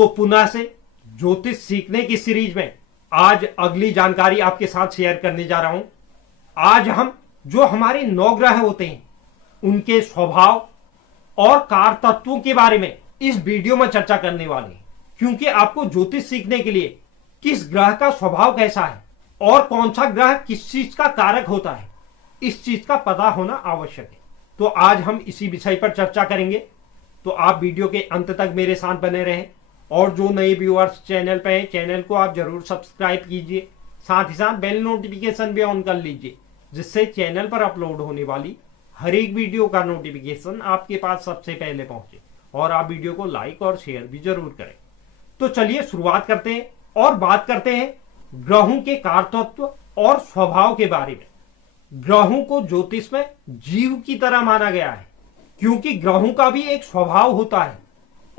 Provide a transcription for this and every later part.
तो पुनः से ज्योतिष सीखने की सीरीज में आज अगली जानकारी आपके साथ शेयर करने जा रहा हूं। आज हम जो हमारे 9 ग्रह होते हैं उनके स्वभाव और कार तत्वों के बारे में इस वीडियो में चर्चा करने वाले हैं, क्योंकि आपको ज्योतिष सीखने के लिए किस ग्रह का स्वभाव कैसा है और कौन सा ग्रह किस चीज का कारक होता है, इस चीज का पता होना आवश्यक है। तो आज हम इसी विषय पर चर्चा करेंगे, तो आप वीडियो के अंत तक मेरे साथ बने रहें। और जो नए व्यूअर्स चैनल पे हैं, चैनल को आप जरूर सब्सक्राइब कीजिए, साथ ही साथ बेल नोटिफिकेशन भी ऑन कर लीजिए, जिससे चैनल पर अपलोड होने वाली हर एक वीडियो का नोटिफिकेशन आपके पास सबसे पहले पहुंचे। और आप वीडियो को लाइक और शेयर भी जरूर करें। तो चलिए शुरुआत करते हैं और बात करते हैं ग्रहों के कारतत्व और स्वभाव के बारे में। ग्रहों को ज्योतिष में जीव की तरह माना गया है, क्योंकि ग्रहों का भी एक स्वभाव होता है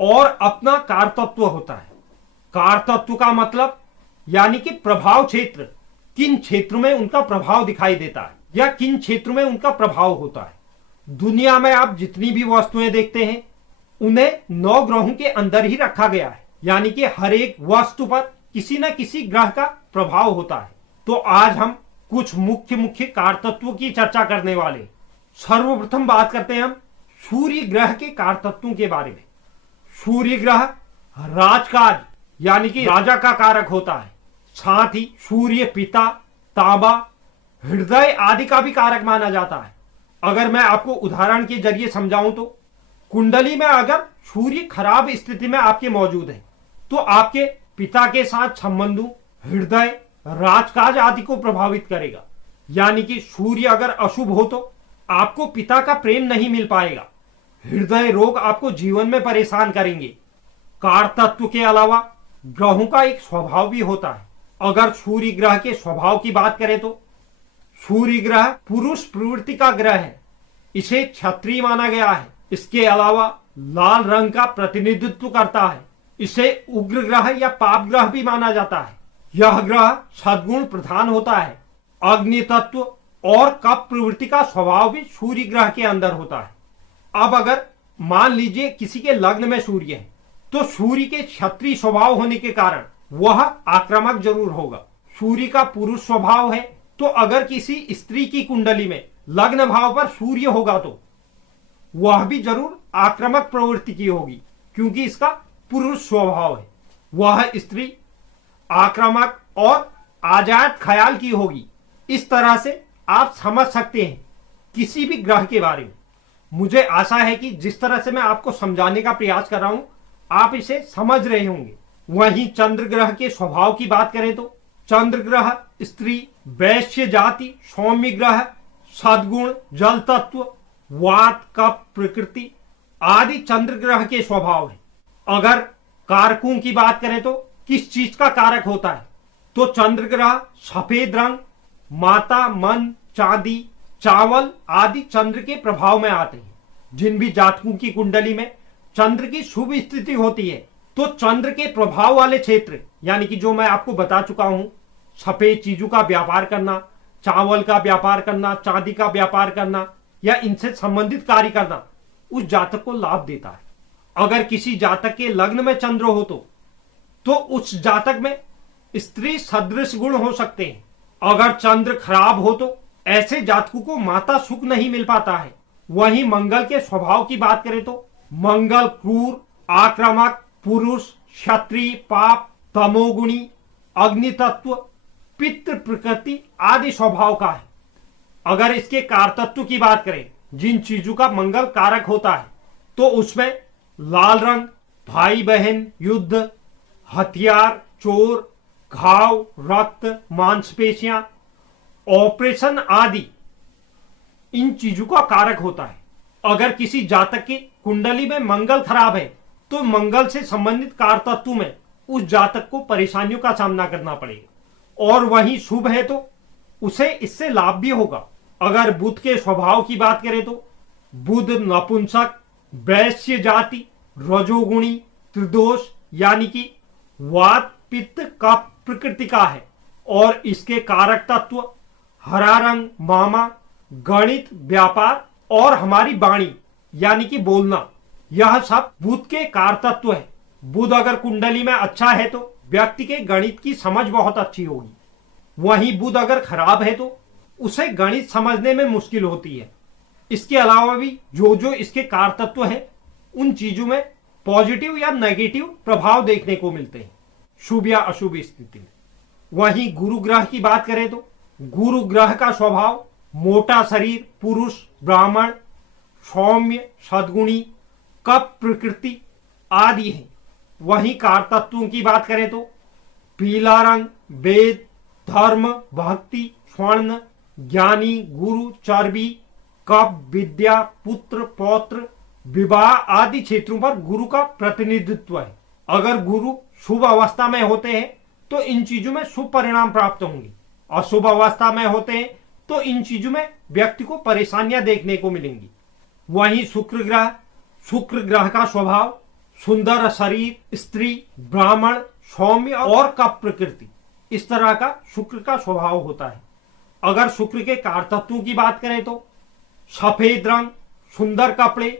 और अपना कारतत्व होता है। कारतत्व का मतलब यानी कि प्रभाव क्षेत्र, किन क्षेत्र में उनका प्रभाव दिखाई देता है या किन क्षेत्र में उनका प्रभाव होता है। दुनिया में आप जितनी भी वस्तुएं देखते हैं उन्हें 9 ग्रहों के अंदर ही रखा गया है, यानी कि हर एक वस्तु पर किसी न किसी ग्रह का प्रभाव होता है। तो आज हम कुछ मुख्य कारतत्वों की चर्चा करने वाले हैं। सर्वप्रथम बात करते हैं हम सूर्य ग्रह के कारतत्वों के बारे में। सूर्य ग्रह राजकाज यानी कि राजा का कारक होता है, साथ ही सूर्य पिता, तांबा, हृदय आदि का भी कारक माना जाता है। अगर मैं आपको उदाहरण के जरिए समझाऊं तो कुंडली में अगर सूर्य खराब स्थिति में आपके मौजूद है तो आपके पिता के साथ संबंधों, हृदय, राजकाज आदि को प्रभावित करेगा। यानी कि सूर्य अगर अशुभ हो तो आपको पिता का प्रेम नहीं मिल पाएगा, हृदय रोग आपको जीवन में परेशान करेंगे। कार तत्व के अलावा ग्रहों का एक स्वभाव भी होता है। अगर सूर्य ग्रह के स्वभाव की बात करें तो सूर्य ग्रह पुरुष प्रवृत्ति का ग्रह है, इसे क्षत्रिय माना गया है। इसके अलावा लाल रंग का प्रतिनिधित्व करता है, इसे उग्र ग्रह या पाप ग्रह भी माना जाता है। यह ग्रह सद्गुण प्रधान होता है। अग्नि तत्व और कप प्रवृत्ति का स्वभाव भी सूर्य ग्रह के अंदर होता है। अब अगर मान लीजिए किसी के लग्न में सूर्य है तो सूर्य के क्षत्रिय स्वभाव होने के कारण वह आक्रामक जरूर होगा। सूर्य का पुरुष स्वभाव है तो अगर किसी स्त्री की कुंडली में लग्न भाव पर सूर्य होगा तो वह भी जरूर आक्रामक प्रवृत्ति की होगी, क्योंकि इसका पुरुष स्वभाव है। वह स्त्री आक्रामक और आजाद ख्याल की होगी। इस तरह से आप समझ सकते हैं किसी भी ग्रह के बारे में। मुझे आशा है कि जिस तरह से मैं आपको समझाने का प्रयास कर रहा हूं आप इसे समझ रहे होंगे। वहीं चंद्र ग्रह के स्वभाव की बात करें तो चंद्र ग्रह स्त्री, वैश्य जाति, सौम्य ग्रह, सद्गुण, जल तत्व, वात, कफ प्रकृति आदि चंद्र ग्रह के स्वभाव है। अगर कारकों की बात करें तो किस चीज का कारक होता है तो चंद्र ग्रह सफेद रंग, माता, मन, चांदी, चावल आदि चंद्र के प्रभाव में आते हैं। जिन भी जातकों की कुंडली में चंद्र की शुभ स्थिति होती है तो चंद्र के प्रभाव वाले क्षेत्र, यानी कि जो मैं आपको बता चुका हूं, सफेद चीजों का व्यापार करना, चावल का व्यापार करना, चांदी का व्यापार करना या इनसे संबंधित कार्य करना, उस जातक को लाभ देता है। अगर किसी जातक के लग्न में चंद्र हो तो उस जातक में स्त्री सदृश गुण हो सकते हैं। अगर चंद्र खराब हो तो ऐसे जातकों को माता सुख नहीं मिल पाता है। वहीं मंगल के स्वभाव की बात करें तो मंगल क्रूर, आक्रामक, पुरुष, क्षत्रिय, पाप, तमोगुणी, अग्नि तत्व, पितृ प्रकृति आदि स्वभाव का है। अगर इसके कारतत्व की बात करें, जिन चीजों का मंगल कारक होता है, तो उसमें लाल रंग, भाई बहन, युद्ध, हथियार, चोर, घाव, रक्त, मांसपेशियां, ऑपरेशन आदि इन चीजों का कारक होता है। अगर किसी जातक की कुंडली में मंगल खराब है तो मंगल से संबंधित कारतत्व में उस जातक को परेशानियों का सामना करना पड़ेगा। और वहीं शुभ है तो उसे इससे लाभ भी होगा। अगर बुध के स्वभाव की बात करें तो बुध नपुंसक, वैश्य जाति, रजोगुणी, त्रिदोष यानी कि वात, पित्त, कफ प्रकृति का है। और इसके कारक तत्व हरा रंग, मामा, गणित, व्यापार और हमारी वाणी यानी कि बोलना, यह सब बुध के कार तत्व है। बुध अगर कुंडली में अच्छा है तो व्यक्ति के गणित की समझ बहुत अच्छी होगी। वहीं बुध अगर खराब है तो उसे गणित समझने में मुश्किल होती है। इसके अलावा भी जो जो इसके कारतत्व है उन चीजों में पॉजिटिव या नेगेटिव प्रभाव देखने को मिलते हैं शुभ या अशुभ स्थिति में। वहीं गुरु ग्रह की बात करें तो गुरु ग्रह का स्वभाव मोटा शरीर, पुरुष, ब्राह्मण, सौम्य, सद्गुणी, कप प्रकृति आदि है। वहीं कारतत्वों की बात करें तो पीला रंग, वेद, धर्म, भक्ति, स्वर्ण, ज्ञानी, गुरु, चर्बी, कप, विद्या, पुत्र, पौत्र, विवाह आदि क्षेत्रों पर गुरु का प्रतिनिधित्व है। अगर गुरु शुभ अवस्था में होते हैं तो इन चीजों में शुभ परिणाम प्राप्त होंगे, अशुभ अवस्था में होते हैं तो इन चीजों में व्यक्ति को परेशानियां देखने को मिलेंगी। वहीं शुक्र ग्रह का स्वभाव सुंदर शरीर, स्त्री, ब्राह्मण, सौम्य और कप प्रकृति, इस तरह का शुक्र का स्वभाव होता है। अगर शुक्र के कारतत्वों की बात करें तो सफेद रंग, सुंदर कपड़े,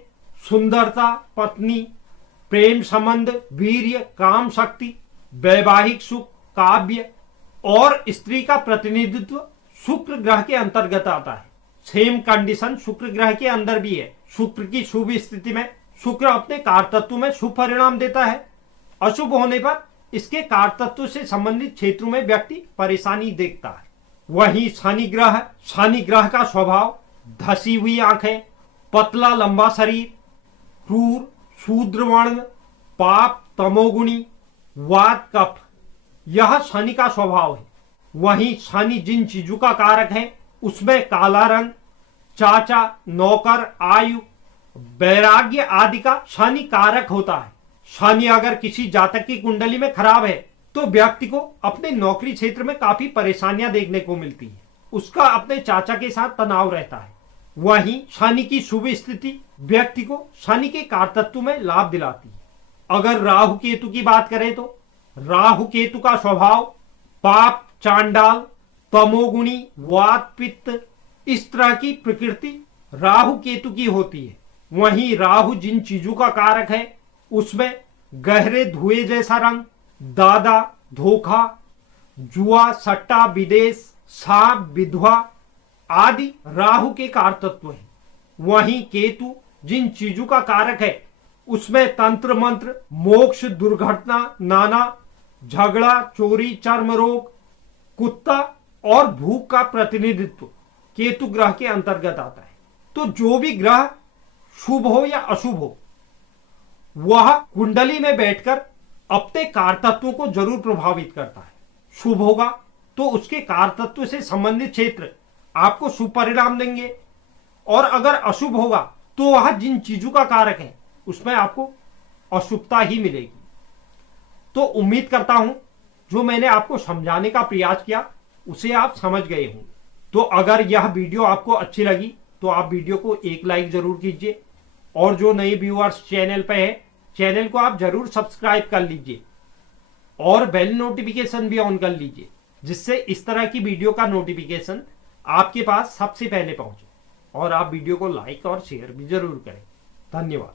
सुंदरता, पत्नी, प्रेम संबंध, वीर्य, काम शक्ति, वैवाहिक सुख, काव्य और स्त्री का प्रतिनिधित्व शुक्र ग्रह के अंतर्गत आता है। सेम कंडीशन शुक्र ग्रह के अंदर भी है। शुक्र की शुभ स्थिति में शुक्र अपने कारतत्व में शुभ परिणाम देता है। अशुभ होने पर इसके कारतत्व से संबंधित क्षेत्रों में व्यक्ति परेशानी देखता है। वहीं शनि ग्रह का स्वभाव धसी हुई आंखें, पतला लंबा शरीर, क्रूर, शूद्र वर्ण, पाप, तमोगुणी, वात, कफ, यह शनि का स्वभाव है। वहीं शनि जिन चीजों का कारक है उसमें काला रंग, चाचा, नौकर, आयु, वैराग्य आदि का शनि कारक होता है। शनि अगर किसी जातक की कुंडली में खराब है तो व्यक्ति को अपने नौकरी क्षेत्र में काफी परेशानियां देखने को मिलती है। उसका अपने चाचा के साथ तनाव रहता है। वहीं शनि की शुभ स्थिति व्यक्ति को शनि के कारतत्व में लाभ दिलाती है। अगर राहु केतु की बात करें तो राहु केतु का स्वभाव पाप, चांडाल, तमोगुणी, वात, पित्त, इस तरह की प्रकृति राहु केतु की होती है। वहीं राहु जिन चीजों का कारक है उसमें गहरे धुएं जैसा रंग, दादा, धोखा, जुआ, सट्टा, विदेश, सांप, विधवा आदि राहु के कारतत्व है। वहीं केतु जिन चीजों का कारक है उसमें तंत्र मंत्र, मोक्ष, दुर्घटना, नाना, झगड़ा, चोरी, चर्म रोग, कुत्ता और भूख का प्रतिनिधित्व केतु ग्रह के अंतर्गत आता है। तो जो भी ग्रह शुभ हो या अशुभ हो वह कुंडली में बैठकर अपने कारतत्वों को जरूर प्रभावित करता है। शुभ होगा तो उसके कारतत्व से संबंधित क्षेत्र आपको शुभ परिणाम देंगे और अगर अशुभ होगा तो वह जिन चीजों का कारक है उसमें आपको अशुभता ही मिलेगी। तो उम्मीद करता हूं जो मैंने आपको समझाने का प्रयास किया उसे आप समझ गए होंगे। तो अगर यह वीडियो आपको अच्छी लगी तो आप वीडियो को एक लाइक जरूर कीजिए और जो नए व्यूअर्स चैनल पे है चैनल को आप जरूर सब्सक्राइब कर लीजिए और बेल नोटिफिकेशन भी ऑन कर लीजिए जिससे इस तरह की वीडियो का नोटिफिकेशन आपके पास सबसे पहले पहुंचे और आप वीडियो को लाइक और शेयर भी जरूर करें। धन्यवाद।